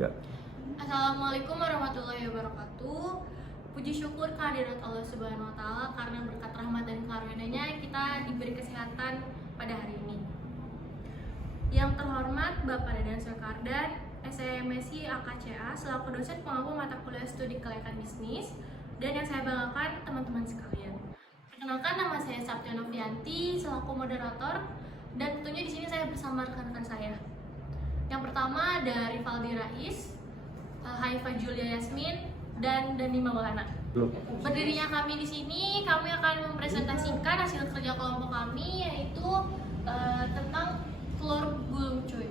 Ya. Assalamualaikum warahmatullahi wabarakatuh. Puji syukur kehadirat Allah Subhanahu wa taala karena berkat rahmat dan karunia-Nya kita diberi kesehatan pada hari ini. Yang terhormat Bapak Dadan Soekardan, SMSI AKCA selaku dosen pengampu mata kuliah studi kelayakan bisnis, dan yang saya banggakan teman-teman sekalian. Perkenalkan, nama saya Saptia Novianti selaku moderator, dan tentunya di sini saya bersama rekan-rekan saya. Yang pertama ada Rivaldi Rais, Haifa Julia Yasmin, dan Dani Maulana. Berdirinya kami di sini, kami akan mempresentasikan hasil kerja kelompok kami, yaitu tentang telur gulung cuy.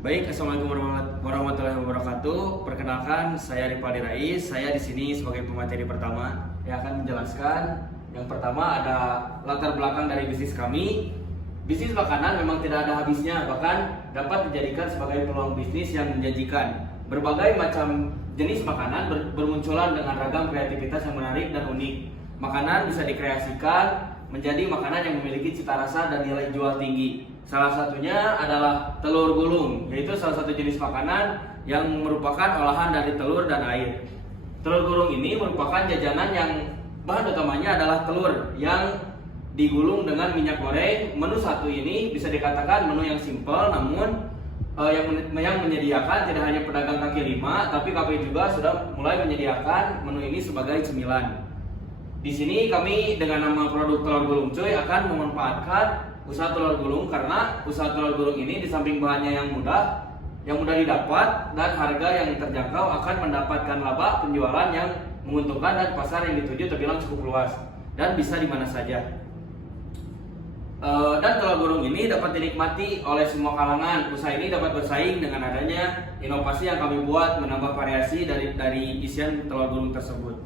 Baik, assalamualaikum warahmatullahi wabarakatuh. Perkenalkan, saya Rivaldi Rais. Saya di sini sebagai pemateri pertama yang akan menjelaskan. Yang pertama ada latar belakang dari bisnis kami. Bisnis makanan memang tidak ada habisnya, bahkan dapat dijadikan sebagai peluang bisnis yang menjanjikan. Berbagai macam jenis makanan bermunculan dengan ragam kreativitas yang menarik dan unik. Makanan bisa dikreasikan menjadi makanan yang memiliki cita rasa dan nilai jual tinggi. Salah satunya adalah telur gulung, yaitu salah satu jenis makanan yang merupakan olahan dari telur dan air. Telur gulung ini merupakan jajanan yang bahan utamanya adalah telur yang digulung dengan minyak goreng. Menu satu ini bisa dikatakan menu yang simpel, namun yang menyediakan tidak hanya pedagang kaki lima, tapi KPI juga sudah mulai menyediakan menu ini sebagai cemilan. Di sini kami dengan nama produk telur gulung cuy akan memanfaatkan usaha telur gulung, karena usaha telur gulung ini di samping bahannya yang mudah didapat dan harga yang terjangkau, akan mendapatkan laba penjualan yang menguntungkan dan pasar yang dituju terbilang cukup luas dan bisa di mana saja. Dan telur gulung ini dapat dinikmati oleh semua kalangan. Usaha ini dapat bersaing dengan adanya inovasi yang kami buat, menambah variasi dari isian telur gulung tersebut.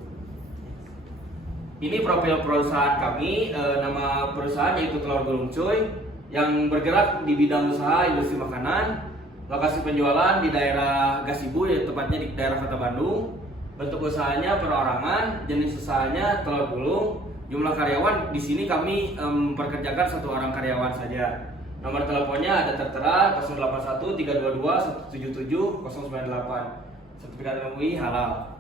Ini profil perusahaan kami. Nama perusahaan yaitu Telur Gulung Cuy, yang bergerak di bidang usaha industri makanan. Lokasi penjualan di daerah Gasibu, yaitu tepatnya di daerah Kota Bandung. Bentuk usahanya perorangan, jenis usahanya telur gulung. Jumlah karyawan di sini kami memperkerjakan 1 orang karyawan saja. Nomor teleponnya ada tertera 081 322 177 098. Sertifikat MUI halal.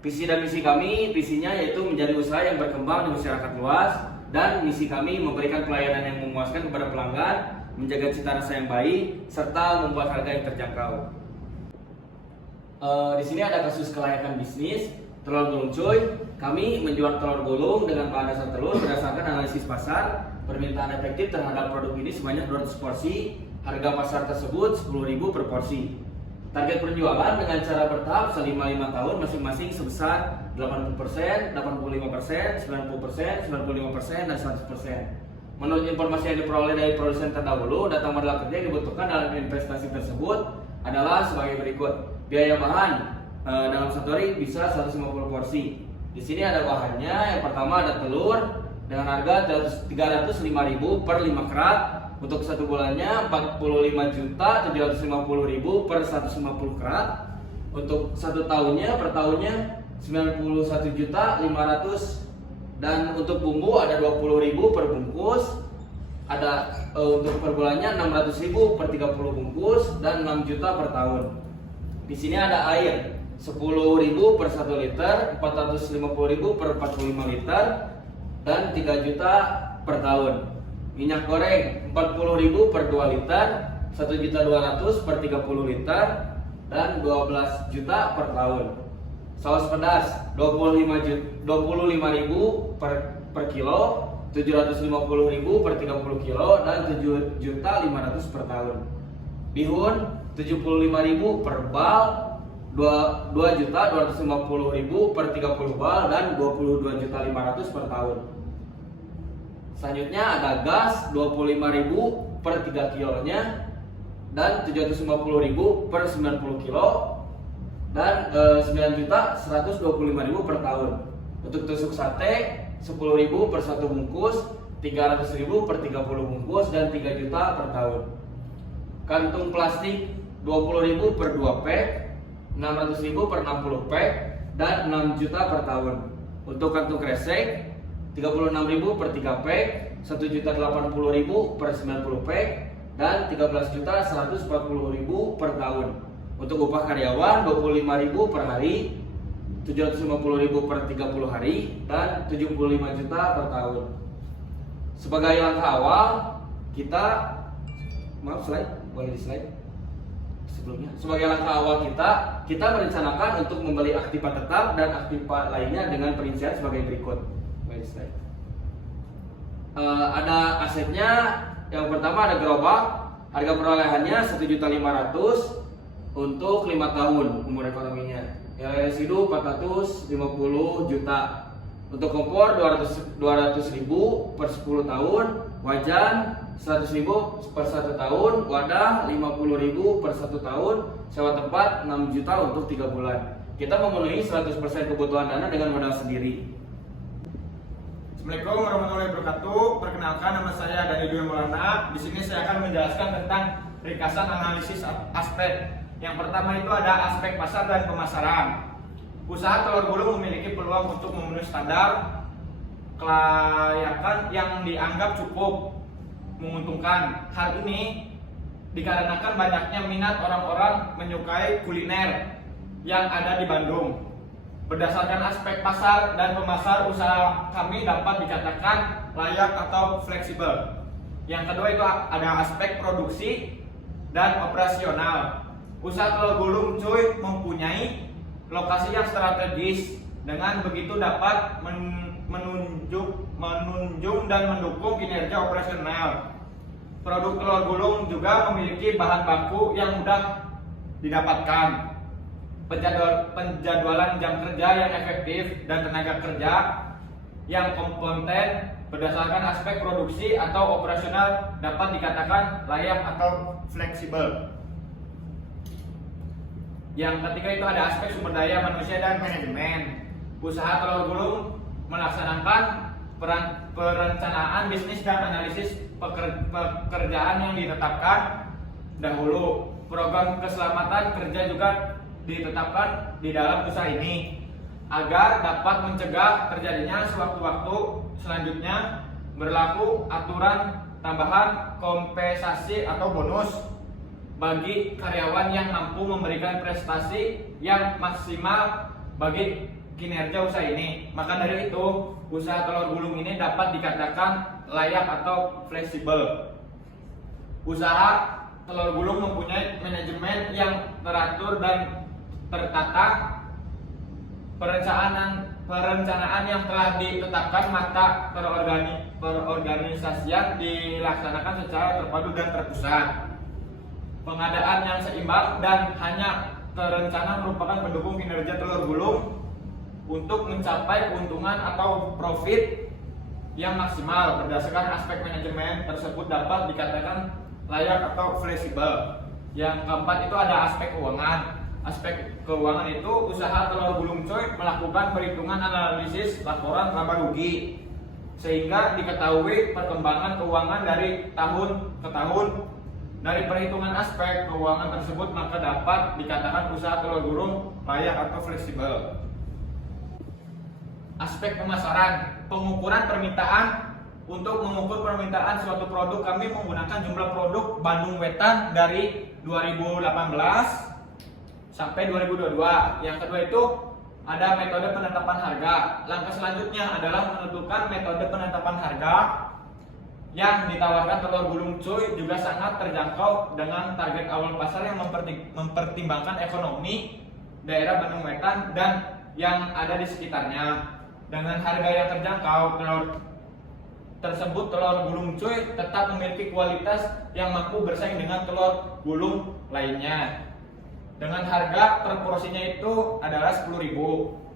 Visi dan misi kami, visinya yaitu menjadi usaha yang berkembang di masyarakat luas, dan misi kami memberikan pelayanan yang memuaskan kepada pelanggan, menjaga cita rasa yang baik, serta membuat harga yang terjangkau. Di sini ada kasus kelayakan bisnis telur gulung cuy. Kami menjual telur gulung dengan bahan dasar telur berdasarkan analisis pasar. Permintaan efektif terhadap produk ini sebanyak 200 porsi. Harga pasar tersebut 10.000 per porsi. Target penjualan dengan cara bertahap selama 5 tahun masing-masing sebesar 80%, 85%, 90%, 95%, dan 100%. Menurut informasi yang diperoleh dari produsen terdahulu, data modal kerja yang dibutuhkan dalam investasi tersebut adalah sebagai berikut. Biaya bahan dalam satu hari bisa 150 porsi. Di sini ada bahannya. Yang pertama ada telur dengan harga 305.000 per 5 kerat. Untuk 1 bulannya 45.750.000 per 150 kerat. Untuk 1 tahunnya per tahunnya 91.500.000, dan untuk bumbu ada 20.000 per bungkus. Ada untuk per bulannya 600.000 per 30 bungkus, dan 6 juta per tahun. Di sini ada air 10.000 per 1 liter, 450.000 per 45 liter, dan 3 juta per tahun. Minyak goreng 40.000 per 2 liter, 1.200.000 per 30 liter, dan 12 juta per tahun. Saus pedas 25.000 per kilo, 750.000 per 30 kilo, dan 7.500.000 per tahun. Bihun 75.000 per bal, 2.250.000 per 30 bal, dan 22.500.000 per tahun. Selanjutnya ada gas 25.000 per 3 kilonya, dan 750.000 per 90 kilo, dan 9.125.000 per tahun. Untuk tusuk sate 10.000 per 1 bungkus, 300.000 per 30 bungkus, dan 3 juta per tahun. Kantung plastik 20.000 per 2 pack, 600.000 per 60 pack, dan 6 juta per tahun. Untuk kantung kresek 36.000 per 3 pack, 1.080.000 per 90 pack, dan 13.140.000 per tahun. Untuk upah karyawan 25.000 per hari, 750.000 per 30 hari, dan 75 juta per tahun. Sebagai langkah awal, kita boleh di slide sebelumnya. Sebagai langkah awal kita merencanakan untuk membeli aktiva tetap dan aktiva lainnya dengan perincian sebagai berikut. Boleh di slide. Ada asetnya. Yang pertama ada gerobak, harga perolehannya 1.500.000 untuk 5 tahun umur ekonominya. Nilai residu 450 juta. Untuk kompor 200.000 per 10 tahun, wajan 100.000 per 1 tahun, wadah 50.000 per 1 tahun, sewa tempat 6 juta untuk 3 bulan. Kita memenuhi 100% kebutuhan dana dengan modal sendiri. Assalamualaikum warahmatullahi wabarakatuh. Perkenalkan, nama saya Dani Dwi Maulana. Di sini saya akan menjelaskan tentang ringkasan analisis aspek. Yang pertama itu ada aspek pasar dan pemasaran. Usaha telur gulung memiliki peluang untuk memenuhi standar kelayakan yang dianggap cukup menguntungkan. Hal ini dikarenakan banyaknya minat orang-orang menyukai kuliner yang ada di Bandung. Berdasarkan aspek pasar dan pemasar, usaha kami dapat dikatakan layak atau fleksibel. Yang kedua itu ada aspek produksi dan operasional. Usaha telur gulung cuy mempunyai lokasi yang strategis, dengan begitu dapat menunjung dan mendukung kinerja operasional. Produk telur gulung juga memiliki bahan baku yang mudah didapatkan. Penjadwalan jam kerja yang efektif dan tenaga kerja yang kompeten berdasarkan aspek produksi atau operasional dapat dikatakan layak atau fleksibel. Yang ketiga itu ada aspek sumber daya manusia dan manajemen. Usaha telur gulung melaksanakan perencanaan bisnis dan analisis pekerjaan yang ditetapkan dahulu. Program keselamatan kerja juga ditetapkan di dalam usaha ini agar dapat mencegah terjadinya sewaktu-waktu selanjutnya berlaku aturan tambahan kompensasi atau bonus bagi karyawan yang mampu memberikan prestasi yang maksimal bagi kinerja usaha ini. Maka dari itu, usaha telur gulung ini dapat dikatakan layak atau fleksibel. Usaha telur gulung mempunyai manajemen yang teratur dan tertata. Perencanaan yang telah ditetapkan maka perorganisasian dilaksanakan secara terpadu dan terpusat. Pengadaan yang seimbang dan hanya terencana merupakan pendukung kinerja telur gulung untuk mencapai keuntungan atau profit yang maksimal. Berdasarkan aspek manajemen tersebut dapat dikatakan layak atau fleksibel. Yang keempat itu ada aspek keuangan. Aspek keuangan itu usaha telur gulung coy melakukan perhitungan analisis laporan laba rugi sehingga diketahui perkembangan keuangan dari tahun ke tahun. Dari perhitungan aspek keuangan tersebut maka dapat dikatakan usaha telur gulung layak atau fleksibel. Aspek pemasaran, pengukuran permintaan. Untuk mengukur permintaan suatu produk kami menggunakan jumlah produk Bandung Wetan dari 2018 sampai 2022. Yang kedua itu ada metode penetapan harga. Langkah selanjutnya adalah menentukan metode penetapan harga. Yang ditawarkan telur gulung cuy juga sangat terjangkau dengan target awal pasar yang mempertimbangkan ekonomi daerah Bandung Wetan dan yang ada di sekitarnya. Dengan harga yang terjangkau, telur gulung cuy tetap memiliki kualitas yang mampu bersaing dengan telur gulung lainnya. Dengan harga per porsinya itu adalah 10.000.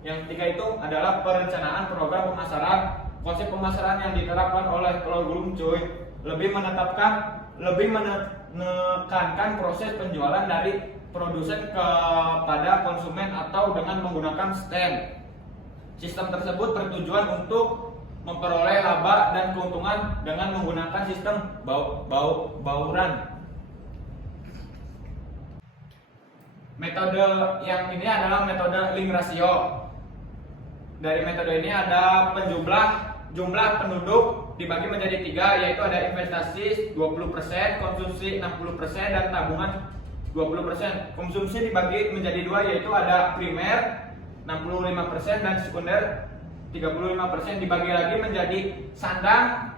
Yang ketiga itu adalah perencanaan program pemasaran. Konsep pemasaran yang diterapkan oleh telur gulung cuy lebih menekankan proses penjualan dari produsen kepada konsumen atau dengan menggunakan stand. Sistem tersebut bertujuan untuk memperoleh laba dan keuntungan dengan menggunakan sistem bauran. Metode yang ini adalah metode link ratio. Dari metode ini ada jumlah penduduk dibagi menjadi 3, yaitu ada investasi 20%, konsumsi 60%, dan tabungan 20%. Konsumsi dibagi menjadi 2, yaitu ada primer 65% dan sekunder 35%. Dibagi lagi menjadi sandang,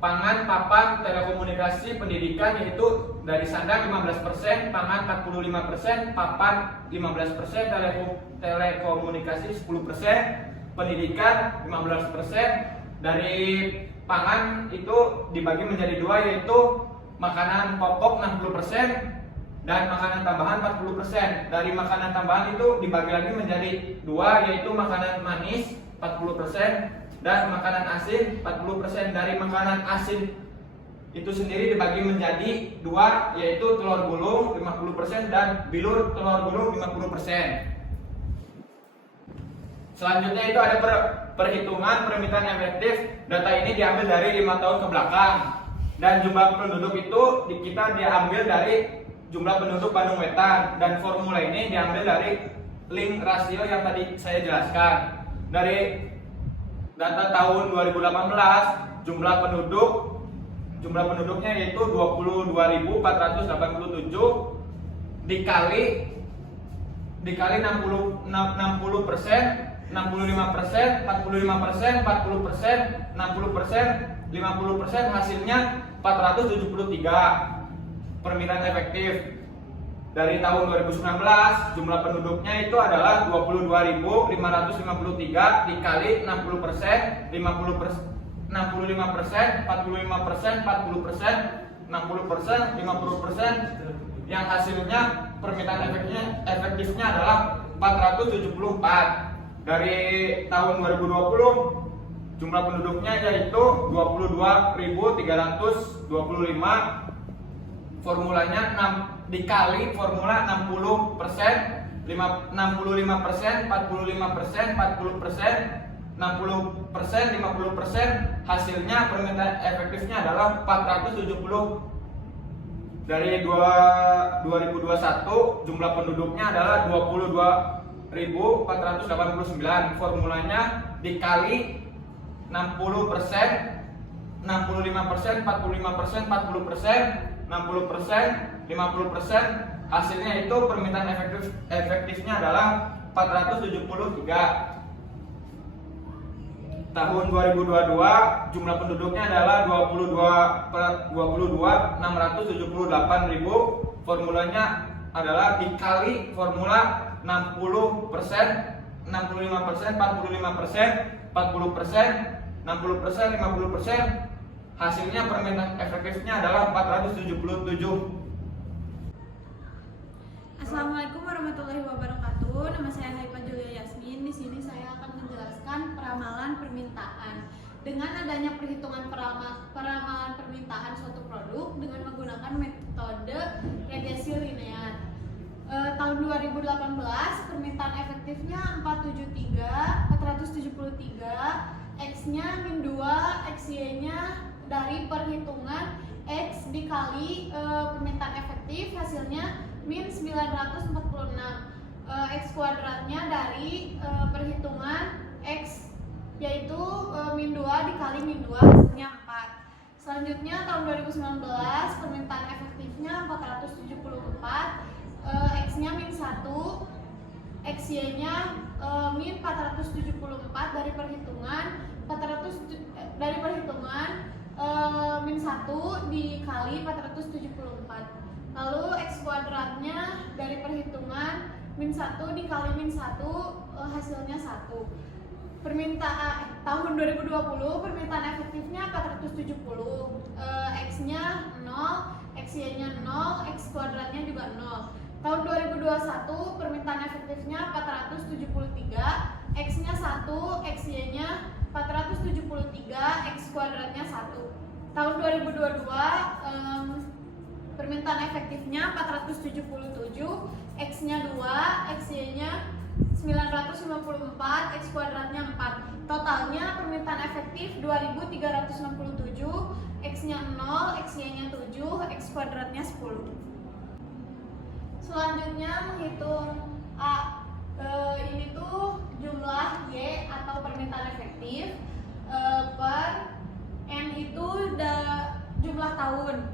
pangan, papan, telekomunikasi, pendidikan, yaitu dari sandang 15%, pangan 45%, papan 15%, telekomunikasi 10%, pendidikan 15%. Dari pangan itu dibagi menjadi 2, yaitu makanan pokok 60% dan makanan tambahan 40%. Dari makanan tambahan itu dibagi lagi menjadi 2, yaitu makanan manis 40% dan makanan asin 40%. Dari makanan asin itu sendiri dibagi menjadi 2, yaitu telur gulung 50% dan bilur telur gulung 50%. Selanjutnya itu ada perhitungan permintaan efektif. Data ini diambil dari 5 tahun ke belakang, dan jumlah penduduk itu kita diambil dari jumlah penduduk Bandung Wetan, dan formula ini diambil dari link rasio yang tadi saya jelaskan. Dari data tahun 2018, jumlah penduduknya yaitu 22.487 dikali 60%, 65%, 45%, 40%, 60%, 50%, hasilnya 473 permintaan efektif. Dari tahun 2019 jumlah penduduknya itu adalah 22.553 dikali 60%, 50%, 65%, 45%, 40%, 60%, 50%, yang hasilnya permintaan efektifnya adalah 474. Dari tahun 2020 jumlah penduduknya yaitu 22.325. Formulanya dikali formula 60%, 65%, 45%, 40%, 60%, 50%, hasilnya permintaan efektifnya adalah 470. Dari 2021 jumlah penduduknya adalah 22.489. Formulanya dikali 60%, 65%, 45%, 40%, 60%, 50%, hasilnya itu permintaan efektifnya adalah 473. Tahun 2022 jumlah penduduknya adalah 22.678.000. Formulanya adalah dikali formula 60%, 65%, 45%, 40%, 60%, 50%, hasilnya permintaan efektifnya adalah 477. Assalamualaikum warahmatullahi wabarakatuh. Nama saya Haifa Julia Yasmin. Di sini saya akan menjelaskan peramalan permintaan. Dengan adanya perhitungan peramalan permintaan suatu produk dengan menggunakan metode regresi linear. Tahun 2018 permintaan efektifnya 473, X-nya -2, XY-nya dari perhitungan X dikali permintaan efektif, hasilnya -946. X kuadratnya dari perhitungan X yaitu -2 dikali -2, hasilnya 4. Selanjutnya tahun 2019 permintaan efektifnya 474, X-nya -1, XY-nya -474 dari perhitungan -1 dikali 474. Lalu X kuadratnya dari perhitungan -1 dikali -1, hasilnya 1. Tahun 2020 permintaan efektifnya 470, X-nya 0, XY-nya 0, X kuadratnya juga 0. Tahun 2021 permintaan efektifnya 473, X-nya 1, XY-nya 473, X kuadratnya 1. Tahun 2022 permintaan efektifnya 477, X-nya 2, XY-nya 954, X kuadratnya 4. Totalnya permintaan efektif 2367, X-nya 0, XY-nya 7, X kuadratnya 10. Selanjutnya menghitung ini tuh jumlah Y atau permintaan efektif. per N itu jumlah tahun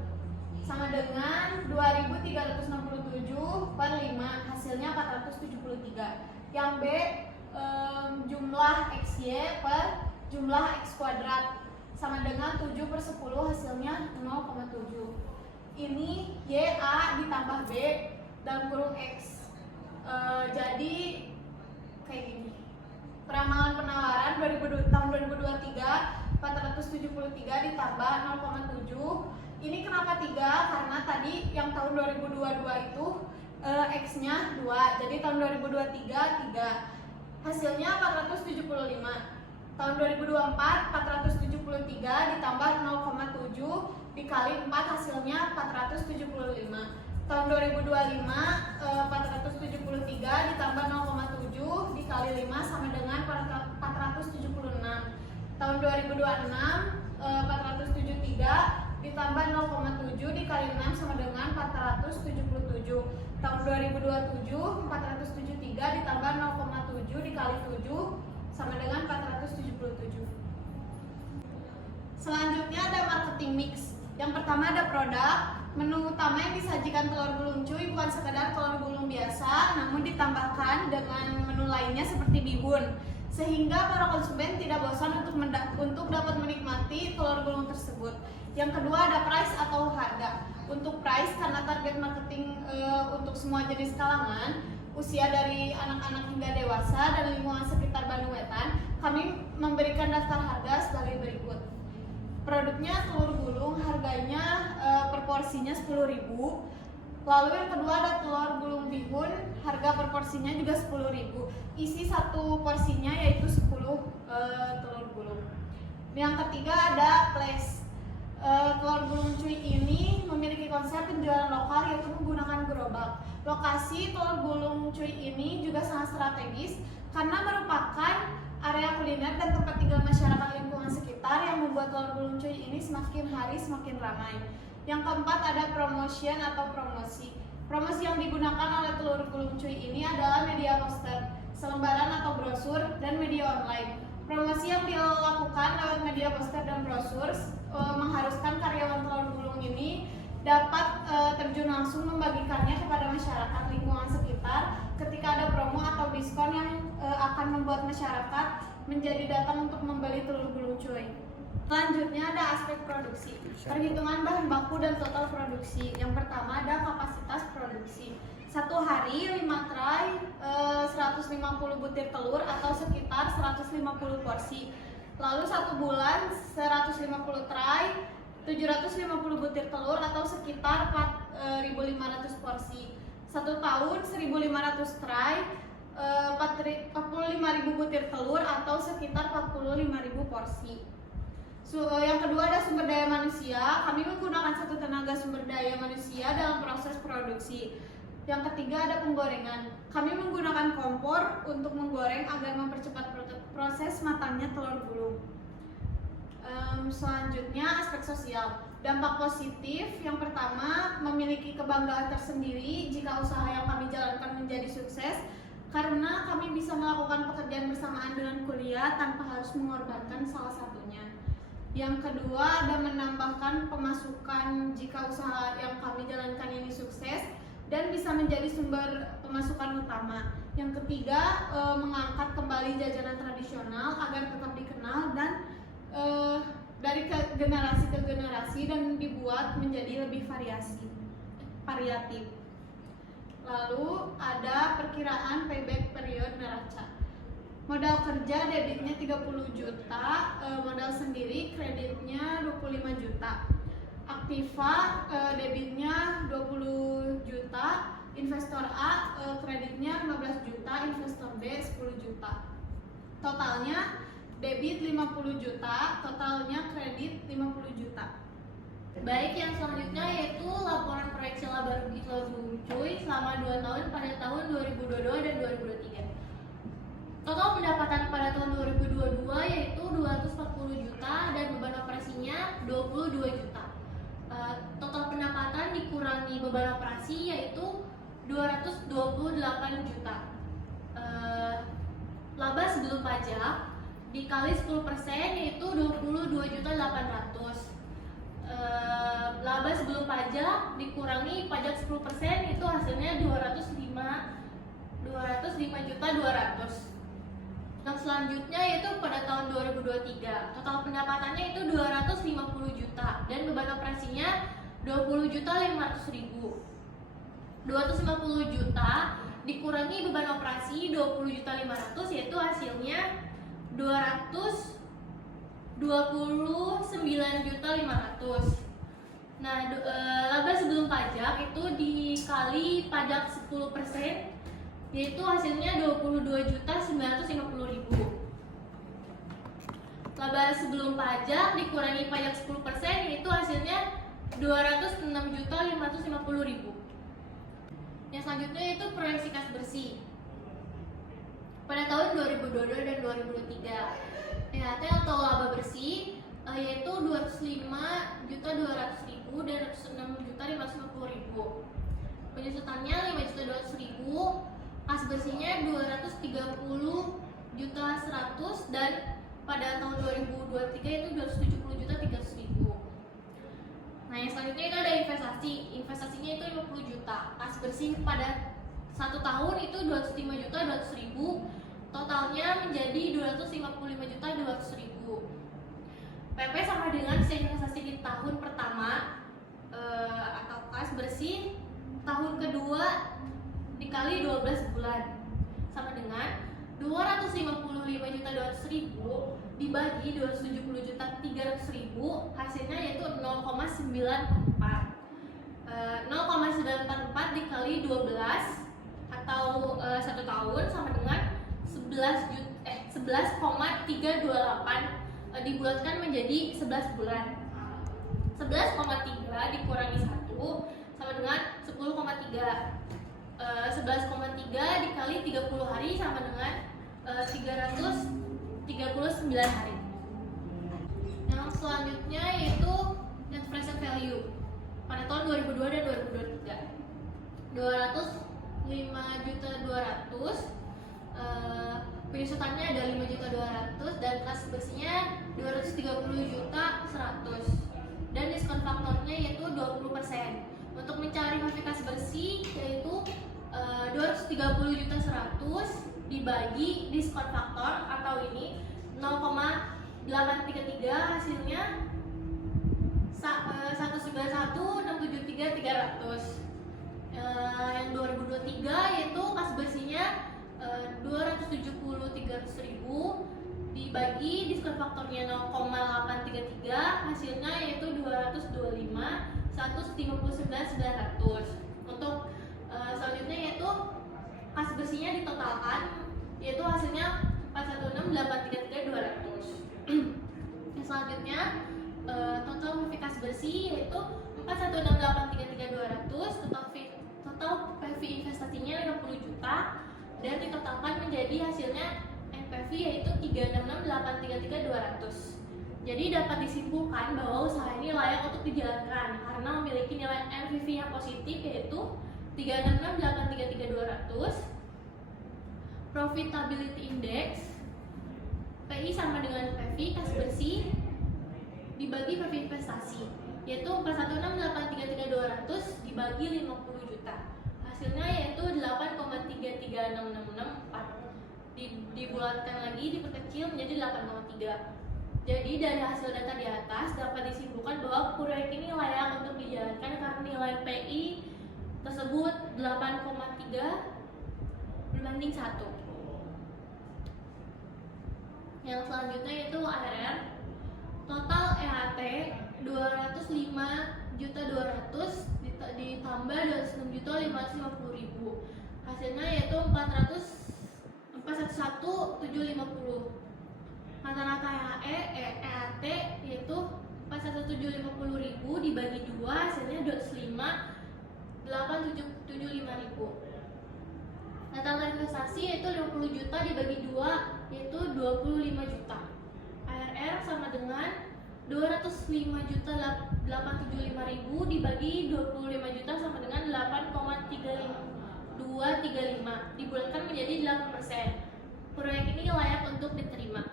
sama dengan 2367 per 5, hasilnya 473. Yang B, jumlah XY per jumlah X kuadrat sama dengan 7 per 10, hasilnya 0,7. Ini YA ditambah B dalam kurung X. Jadi kayak gini. Peramalan penawaran tahun 2023 473 ditambah 0,7. Ini kenapa 3? Karena tadi yang tahun 2022 itu X-nya 2. Jadi tahun 2023 3. Hasilnya 475. Tahun 2024 473 ditambah 0,7 dikali 4, hasilnya 475. Tahun 2025 473 ditambah 0,7 dikali 5 sama dengan 476. Tahun 2026 473 ditambah 0,7 dikali 6 sama dengan 477. Tahun 2027 473 ditambah 0,7 dikali 7 sama dengan 477. Selanjutnya ada marketing mix. Yang pertama ada produk. Menu utama yang disajikan telur gulung cuy bukan sekedar telur gulung biasa, namun ditambahkan dengan menu lainnya seperti bihun, sehingga para konsumen tidak bosan untuk dapat menikmati telur gulung tersebut. Yang kedua ada price atau harga. Untuk price, karena target marketing untuk semua jenis kalangan, usia dari anak-anak hingga dewasa dan lingkungan sekitar Bandung Wetan, kami memberikan daftar harga sebagai berikut. Produknya telur gulung, harganya per porsinya 10.000. Lalu yang kedua ada telur gulung bihun, harga per porsinya juga 10.000. Isi satu porsinya yaitu 10 telur gulung. Yang ketiga ada place. Telur gulung cuy ini memiliki konsep penjualan lokal yaitu menggunakan gerobak. Lokasi telur gulung cuy ini juga sangat strategis karena merupakan area kuliner dan tempat tinggal masyarakat lingkungan sekitar yang membuat telur gulung cuy ini semakin hari semakin ramai. Yang keempat ada promotion atau promosi. Promosi yang digunakan oleh telur gulung cuy ini adalah media poster, selembaran atau brosur, dan media online. Promosi yang dilakukan lewat media poster dan brosur mengharuskan karyawan telur gulung ini dapat terjun langsung membagikannya kepada masyarakat lingkungan sekitar ketika ada promo atau diskon yang akan membuat masyarakat menjadi datang untuk membeli telur gulung cuy. Selanjutnya ada aspek produksi, perhitungan bahan baku dan total produksi. Yang pertama ada kapasitas produksi. Satu hari 5 tray 150 butir telur atau sekitar 150 porsi. Lalu satu bulan 150 tray 750 butir telur atau sekitar 4.500 porsi. Satu tahun 1.500 tray 45.000 butir telur atau sekitar 45.000 porsi. Yang kedua ada sumber daya manusia. Kami menggunakan satu tenaga sumber daya manusia dalam proses produksi. Yang ketiga ada penggorengan. Kami menggunakan kompor untuk menggoreng agar mempercepat proses matangnya telur gulung. Selanjutnya aspek sosial. Dampak positif yang pertama memiliki kebanggaan tersendiri jika usaha yang kami jalankan menjadi sukses karena kami bisa melakukan pekerjaan bersamaan dengan kuliah tanpa harus mengorbankan salah satunya. Yang kedua ada menambahkan pemasukan jika usaha yang kami jalankan ini sukses dan bisa menjadi sumber pemasukan utama. Yang ketiga mengangkat kembali jajanan tradisional agar tetap dikenal dan dari generasi ke generasi dan dibuat menjadi lebih variatif. Lalu ada perkiraan payback period neraca. Modal kerja debitnya 30 juta, modal sendiri kreditnya 25 juta. Aktiva debitnya 20 juta, investor A kreditnya 15 juta, investor B 10 juta. Totalnya debit 50 juta, totalnya kredit 50 juta. Baik, yang selanjutnya yaitu laporan proyeksi laba rugi telur gulung cuy selama 2 tahun pada tahun 2022 dan 2023. Total pendapatan pada tahun 2022 yaitu 240 juta dan beban operasinya 22 juta. Total pendapatan dikurangi beban operasi yaitu 228 juta. Laba sebelum pajak dikali 10% yaitu 22.800.000. Laba sebelum pajak dikurangi pajak 10% itu hasilnya 205.200.000. Yang selanjutnya yaitu pada tahun 2023 total pendapatannya itu 250 juta dan beban operasinya 20.500.000. 250 juta dikurangi beban operasi 20.500.000 yaitu hasilnya 229.500.000. Nah, laba sebelum pajak itu dikali pajak 10% yaitu hasilnya 22.950.000. Laba sebelum pajak dikurangi pajak 10% yaitu hasilnya 206.550.000. Yang selanjutnya itu proyeksi kas bersih. Pada tahun 2022 dan 2023, THT atau laba bersih yaitu 205.200.000 dan 106.550.000. Penyusutannya 5.200.000, kas bersihnya 230.100.000 dan pada tahun 2023 itu 270.300.000. Nah, yang selanjutnya itu ada investasi. Investasinya itu 50 juta. Kas bersih pada 1 tahun itu 205.200.000. Totalnya menjadi 255.200.000. PP sama dengan sisa investasi di tahun pertama atau kas bersih tahun kedua dikali 12 bulan sama dengan 255.200.000 dibagi 270.300.000 hasilnya yaitu 0,94. 0,944 dikali 12 atau 1 tahun sama dengan 11,328 dibulatkan menjadi 11 bulan. 11,3 dikurangi 1 sama dengan 10,3. 11,3 dikali 30 hari sama dengan 339 hari. Yang selanjutnya yaitu net present value pada tahun 2002 dan 2023. 205.200.000, penyusutannya ada 5.200.000 dan kas bersihnya 230.100.000 dan diskon faktornya yaitu 20%. Untuk mencari kas bersih yaitu 230.100.000 dibagi diskon faktor atau ini 0,833 hasilnya 191.673.300. Yang 2023 yaitu kas bersihnya 270.300.000 dibagi diskon faktornya 0,833 hasilnya yaitu 225.159.900. Untuk selanjutnya yaitu kas bersihnya ditotalkan yaitu hasilnya 416.833.200. Yang selanjutnya total kas bersih yaitu 416.833.200, total PV investasinya 50 juta dan ditotalkan menjadi hasilnya NPV yaitu 366.833.200. Jadi dapat disimpulkan bahwa usaha ini layak untuk dijalankan karena memiliki nilai NPV yang positif yaitu 366.833.200. Profitability Index PI sama dengan PV kas bersih dibagi PV investasi yaitu 416.833.200 dibagi 50 juta. Hasilnya yaitu 8,33664. Dibulatkan lagi, diperkecil menjadi 8,3. Jadi dari hasil data di atas dapat disimpulkan bahwa proyek ini layak untuk dijalankan karena nilai PI tersebut 8,3 berbanding 1. Yang selanjutnya yaitu ARR. Total EAT 205.200.000 ditambah 206.550.000. Hasilnya yaitu 411.750. Rata-rata EAT yaitu 417.50.000 dibagi 2 hasilnya 258.775.000. Rata-rata investasi yaitu 50 juta dibagi 2 yaitu 25 juta. ARR sama dengan 205.875.000 dibagi 25 juta sama dengan 8,235 dibulatkan menjadi 8%. Proyek ini layak untuk diterima.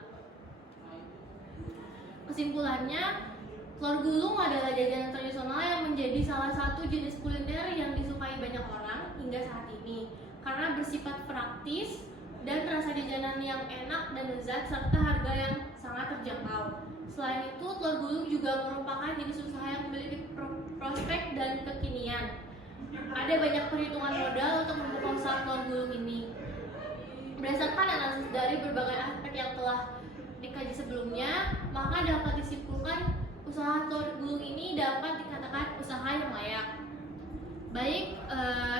Kesimpulannya, telur gulung adalah jajanan tradisional yang menjadi salah satu jenis kuliner yang disukai banyak orang hingga saat ini karena bersifat praktis dan rasa jajanan yang enak dan lezat serta harga yang sangat terjangkau. Selain itu, telur gulung juga merupakan jenis usaha yang memiliki prospek dan kekinian. Ada banyak perhitungan modal untuk membuka usaha telur gulung ini. Berdasarkan analisis dari berbagai aspek yang telah dikaji sebelumnya, maka dapat disimpulkan usaha telur gulung ini dapat dikatakan usaha yang layak. Baik,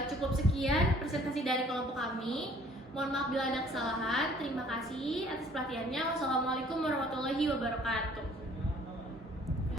cukup sekian presentasi dari kelompok kami. Mohon maaf bila ada kesalahan. Terima kasih atas perhatiannya. Wassalamualaikum warahmatullahi wabarakatuh.